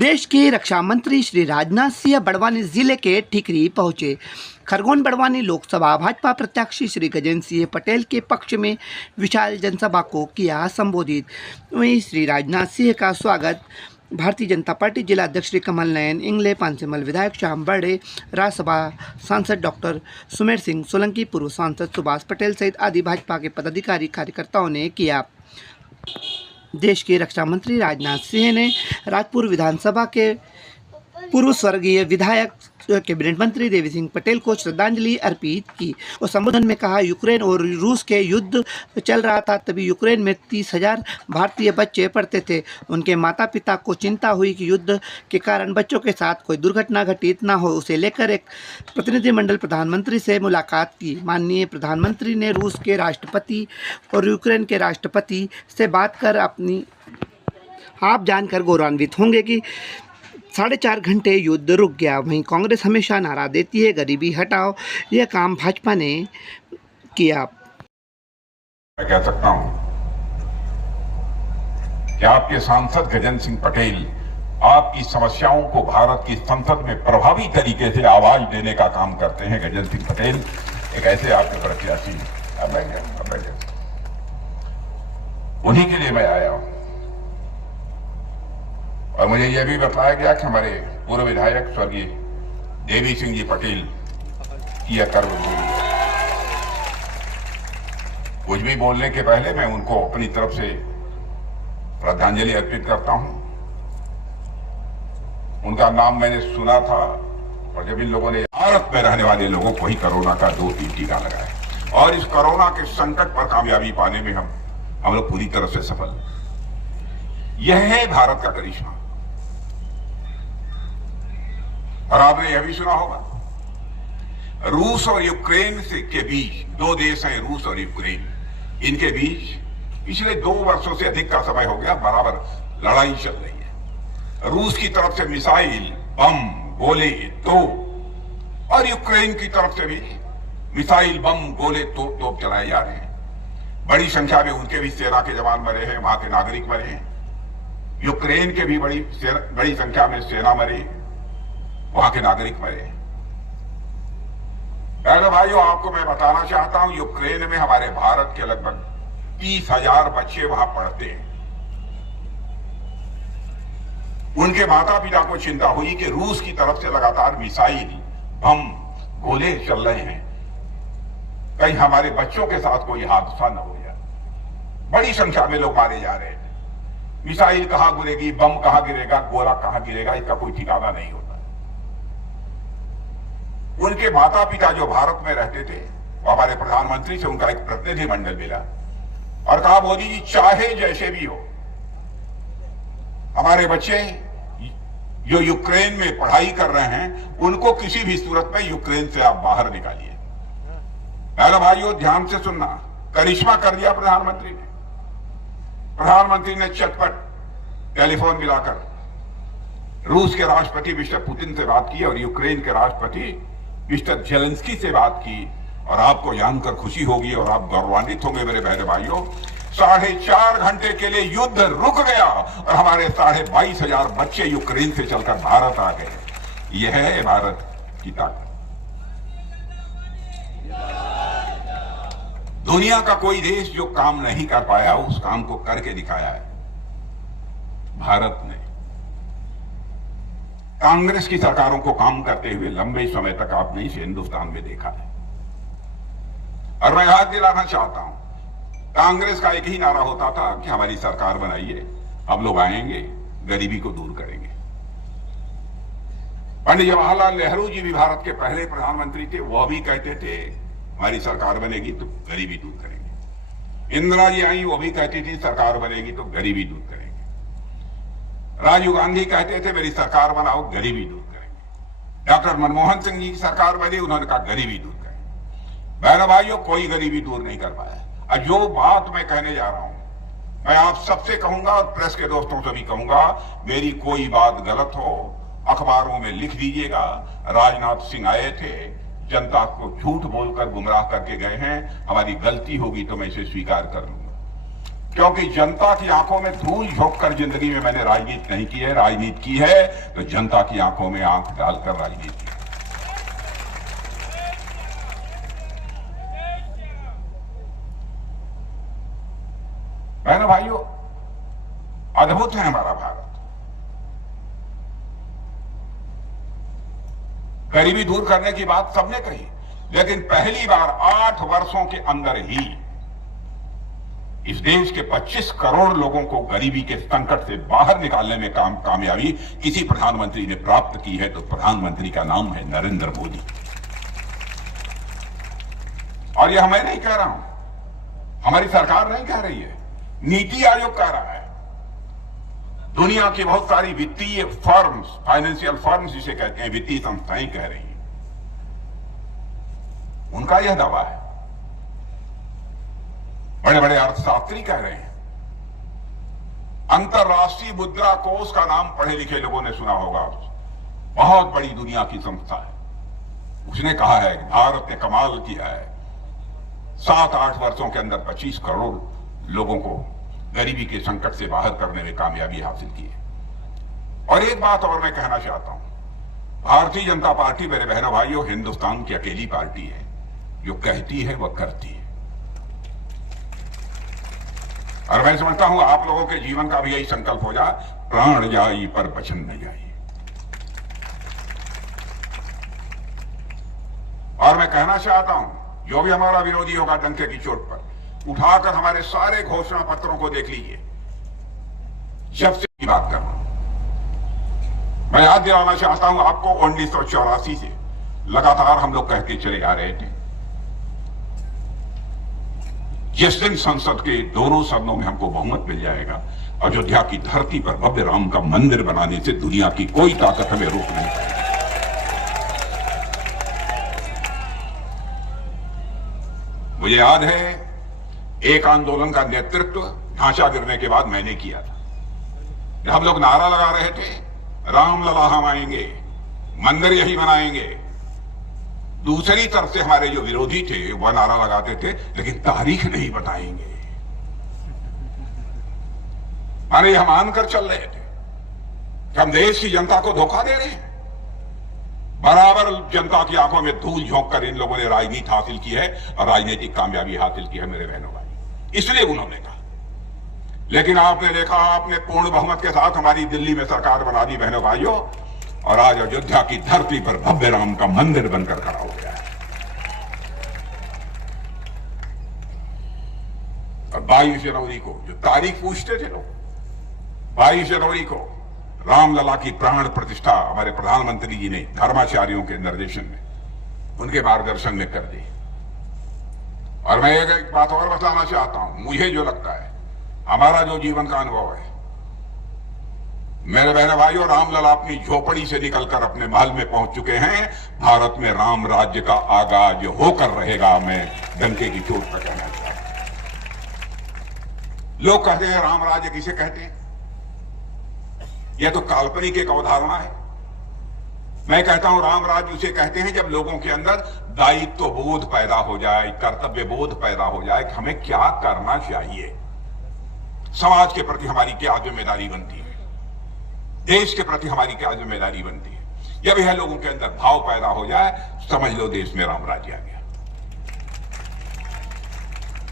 देश के रक्षा मंत्री श्री राजनाथ सिंह बड़वानी जिले के ठिकरी पहुंचे। खरगोन बड़वानी लोकसभा भाजपा प्रत्याशी श्री गजेंद्र सिंह पटेल के पक्ष में विशाल जनसभा को किया संबोधित। वहीं श्री राजनाथ सिंह का स्वागत भारतीय जनता पार्टी जिला अध्यक्ष श्री कमल नयन इंगले, पांचमल विधायक श्याम बर्डे, राज्यसभा सांसद डॉक्टर सुमेर सिंह सोलंकी, पूर्व सांसद सुभाष पटेल सहित आदि भाजपा के पदाधिकारी कार्यकर्ताओं ने किया। देश के रक्षा मंत्री राजनाथ सिंह ने राजपुर विधानसभा के पूर्व स्वर्गीय विधायक कैबिनेट मंत्री देवी सिंह पटेल को श्रद्धांजलि अर्पित की और संबोधन में कहा, यूक्रेन और रूस के युद्ध चल रहा था, तभी यूक्रेन में 30,000 भारतीय बच्चे पढ़ते थे। उनके माता पिता को चिंता हुई कि युद्ध के कारण बच्चों के साथ कोई दुर्घटना घटित ना हो। उसे लेकर एक प्रतिनिधिमंडल प्रधानमंत्री से मुलाकात की। माननीय प्रधानमंत्री ने रूस के राष्ट्रपति और यूक्रेन के राष्ट्रपति से बात कर आप जानकर गौरवान्वित होंगे कि 4.5 घंटे युद्ध रुक गया। वहीं कांग्रेस हमेशा नारा देती है गरीबी हटाओ, यह काम भाजपा ने किया। मैं कह सकता हूं कि आपके सांसद गजेंद्र सिंह पटेल आपकी समस्याओं को भारत की संसद में प्रभावी तरीके से आवाज देने का काम करते हैं। गजेंद्र सिंह पटेल एक ऐसे आपके प्रत्याशी उन्हीं के लिए मैं आया हूं। और मुझे यह भी बताया गया कि हमारे पूर्व विधायक स्वर्गीय देवी सिंह जी पटेल की यह कर्मभूमि है। कुछ भी बोलने के पहले मैं उनको अपनी तरफ से श्रद्धांजलि अर्पित करता हूं। उनका नाम मैंने सुना था और जब इन लोगों ने भारत में रहने वाले लोगों को ही कोरोना का 2-3 टीका लगाया और इस कोरोना के संकट पर कामयाबी पाने में हम लोग पूरी तरह से सफल। यह है भारत का करिश्मा। और आपने यह भी सुना होगा, रूस और यूक्रेन के बीच, 2 देश हैं रूस और यूक्रेन, इनके बीच पिछले 2 वर्षों से अधिक का समय हो गया बराबर लड़ाई चल रही है। रूस की तरफ से मिसाइल, बम, गोले, तोप और यूक्रेन की तरफ से भी मिसाइल, बम, गोले, तोप चलाए जा रहे हैं। बड़ी संख्या में उनके भी सेना के जवान मरे हैं, वहां के नागरिक मरे हैं। यूक्रेन के भी बड़ी संख्या में सेना मरी, वहां के नागरिक मरे। पहले भाइयों, आपको मैं बताना चाहता हूं, यूक्रेन में हमारे भारत के लगभग 30,000 बच्चे वहां पढ़ते हैं। उनके माता पिता को चिंता हुई कि रूस की तरफ से लगातार मिसाइल, बम, गोले चल रहे हैं, कहीं हमारे बच्चों के साथ कोई हादसा न हो जाए। बड़ी संख्या में लोग मारे जा रहे हैं। मिसाइल कहां गिरेगी, बम कहां गिरेगा, गोला कहां गिरेगा, इसका कोई ठिकाना नहीं होता। उनके माता पिता जो भारत में रहते थे, वो हमारे प्रधानमंत्री से उनका एक प्रतिनिधिमंडल मिला और कहा, मोदी जी चाहे जैसे भी हो, हमारे बच्चे जो यूक्रेन में पढ़ाई कर रहे हैं उनको किसी भी सूरत में यूक्रेन से आप बाहर निकालिए। पहले भाइयों ध्यान से सुनना, करिश्मा कर दिया प्रधानमंत्री ने। प्रधानमंत्री ने चटपट टेलीफोन मिलाकर रूस के राष्ट्रपति मिस्टर पुतिन से बात की और यूक्रेन के राष्ट्रपति मिस्टर जेलेंस्की से बात की। और आपको जानकर खुशी होगी और आप गौरवान्वित होंगे मेरे बहने भाइयों, 4.5 घंटे के लिए युद्ध रुक गया और हमारे 22,500 बच्चे यूक्रेन से चलकर भारत आ गए। यह है भारत की ताकत। दुनिया का कोई देश जो काम नहीं कर पाया उस काम को करके दिखाया है भारत ने। कांग्रेस की सरकारों को काम करते हुए लंबे समय तक आपने इसे हिंदुस्तान में देखा है। और मैं याद दिलाना चाहता हूं, कांग्रेस का एक ही नारा होता था कि हमारी सरकार बनाइए, हम लोग आएंगे, गरीबी को दूर करेंगे। पंडित जवाहरलाल नेहरू जी भी भारत के पहले प्रधानमंत्री थे, वह भी कहते थे हमारी सरकार बनेगी तो गरीबी दूर करेंगे। इंदिरा जी आई, वो भी कहती थी सरकार बनेगी तो गरीबी दूर करेंगे। राजीव गांधी कहते थे मेरी सरकार बनाओ, गरीबी दूर करेंगे। डॉक्टर मनमोहन सिंह जी की सरकार बनी, उन्होंने कहा गरीबी दूर करेंगे। बहनों भाइयों, कोई गरीबी दूर नहीं कर पाया। और जो बात मैं कहने जा रहा हूं, मैं आप सबसे कहूंगा और प्रेस के दोस्तों से भी कहूंगा, मेरी कोई बात गलत हो अखबारों में लिख दीजिएगा। राजनाथ सिंह आए थे, जनता को झूठ बोलकर गुमराह करके गए हैं, हमारी गलती होगी तो मैं इसे स्वीकार कर लूंगा। क्योंकि जनता की आंखों में धूल झोंक कर जिंदगी में मैंने राजनीति नहीं की है। राजनीति की है तो जनता की आंखों में आंख डालकर राजनीति की। बहनों भाइयों, अद्भुत है हमारा भारत। गरीबी दूर करने की बात सबने कही, लेकिन पहली बार 8 वर्षों के अंदर ही इस देश के 25 करोड़ लोगों को गरीबी के संकट से बाहर निकालने में कामयाबी किसी प्रधानमंत्री ने प्राप्त की है तो प्रधानमंत्री का नाम है नरेंद्र मोदी। और यह मैं नहीं कह रहा हूं, हमारी सरकार नहीं कह रही है, नीति आयोग कह रहा है। दुनिया की बहुत सारी वित्तीय फर्म्स, फाइनेंशियल फर्म्स जिसे कहते हैं, वित्तीय संस्थाएं कह रही हैं, उनका यह दावा है। बड़े बड़े अर्थशास्त्री कह रहे हैं। अंतर्राष्ट्रीय मुद्रा कोष का नाम पढ़े लिखे लोगों ने सुना होगा, बहुत बड़ी दुनिया की संस्था है। उसने कहा है कि भारत ने कमाल किया है, 7-8 वर्षों के अंदर 25 करोड़ लोगों को गरीबी के संकट से बाहर करने में कामयाबी हासिल की है। और एक बात और मैं कहना चाहता हूं, भारतीय जनता पार्टी मेरे बहनों भाइयों हिंदुस्तान की अकेली पार्टी है जो कहती है वह करती है। और मैं समझता हूं आप लोगों के जीवन का भी यही संकल्प हो जाए, प्राण जाई पर वचन न जाई। और मैं कहना चाहता हूं, जो भी हमारा विरोधी होगा डंके की चोट पर, उठाकर हमारे सारे घोषणा पत्रों को देख लीजिए। जब से बात कर रहा हूं, मैं याद दिलाना चाहता हूं आपको, 1984 से लगातार हम लोग कहते चले आ रहे थे, जिस दिन संसद के दोनों सदनों में हमको बहुमत मिल जाएगा, अयोध्या की धरती पर भव्य राम का मंदिर बनाने से दुनिया की कोई ताकत हमें रोक नहीं पाएगी। मुझे याद है एक आंदोलन का नेतृत्व ढांचा गिरने के बाद मैंने किया था। हम लोग नारा लगा रहे थे, राम लला हम आएंगे, मंदिर यही बनाएंगे। दूसरी तरफ से हमारे जो विरोधी थे वह नारा लगाते थे, लेकिन तारीख नहीं बताएंगे। माने हम मानकर चल रहे थे कि हम देश की जनता को धोखा दे रहे हैं। बराबर जनता की आंखों में धूल झोंक कर इन लोगों ने राजनीति हासिल की है और राजनीतिक कामयाबी हासिल की है मेरे बहनों भाई, इसलिए उन्होंने कहा। लेकिन आपने देखा, आपने पूर्ण बहुमत के साथ हमारी दिल्ली में सरकार बना दी बहनों भाइयों, और आज अयोध्या की धरती पर भव्य राम का मंदिर बनकर खड़ा हो गया है। और 22 जनवरी को जो तारीख पूछते थे लोग, 22 जनवरी को रामलला की प्राण प्रतिष्ठा हमारे प्रधानमंत्री जी ने धर्माचार्यों के निर्देशन में, उनके मार्गदर्शन में कर दी। और मैं एक बात और बताना चाहता हूं, मुझे जो लगता है, हमारा जो जीवन का अनुभव है, मेरे बहन भाइयों, रामलला अपनी झोपड़ी से निकलकर अपने महल में पहुंच चुके हैं। भारत में राम राज्य का आगाज होकर रहेगा, मैं डंके की चोट पर कहना चाहता हूं। लोग कहते हैं राम राज्य किसे कहते हैं, यह तो काल्पनिक एक अवधारणा है। मैं कहता हूं राम राज्य उसे कहते हैं जब लोगों के अंदर दायित्व बोध पैदा हो जाए, कर्तव्य बोध पैदा हो जाए कि हमें क्या करना चाहिए, समाज के प्रति हमारी क्या जिम्मेदारी बनती है, देश के प्रति हमारी क्या जिम्मेदारी बनती है। जब यह लोगों के अंदर भाव पैदा हो जाए, समझ लो देश में राम राज्य आ गया।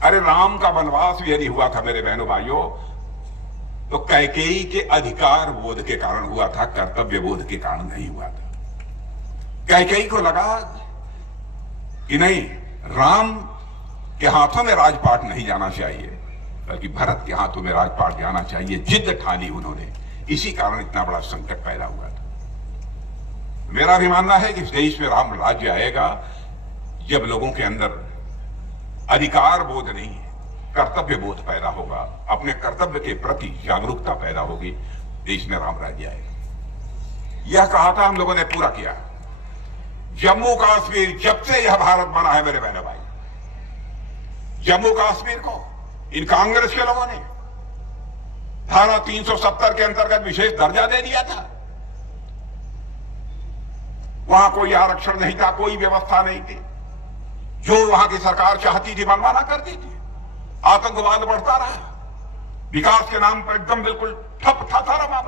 अरे राम का वनवास भी यदि हुआ था मेरे बहनों भाइयों, तो कैकेयी के अधिकार बोध के कारण हुआ था, कर्तव्य बोध के कारण नहीं हुआ था। कैकेयी को लगा कि नहीं, राम के हाथों में राजपाट नहीं जाना चाहिए, बल्कि भरत के हाथों में राजपाट जाना चाहिए। जिद ठानी उन्होंने, इसी कारण इतना बड़ा संकट पैदा हुआ था। मेरा भी मानना है कि इस देश में राम राज्य आएगा जब लोगों के अंदर अधिकार बोध नहीं है, कर्तव्य बोध पैदा होगा, अपने कर्तव्य के प्रति जागरूकता पैदा होगी, देश में राम राज्य आएगा। यह कहा था, हम लोगों ने पूरा किया। जम्मू कश्मीर जब से यह भारत बना है मेरे बहनों भाई, जम्मू कश्मीर को इन कांग्रेस के लोगों ने धारा 370 के अंतर्गत विशेष दर्जा दे दिया था। वहां कोई आरक्षण नहीं था, कोई व्यवस्था नहीं थी। जो वहां की सरकार चाहती थी मनमाना करती थी, आतंकवाद बढ़ता रहा। विकास के नाम पर एकदम बिल्कुल ठप था सारा मामला।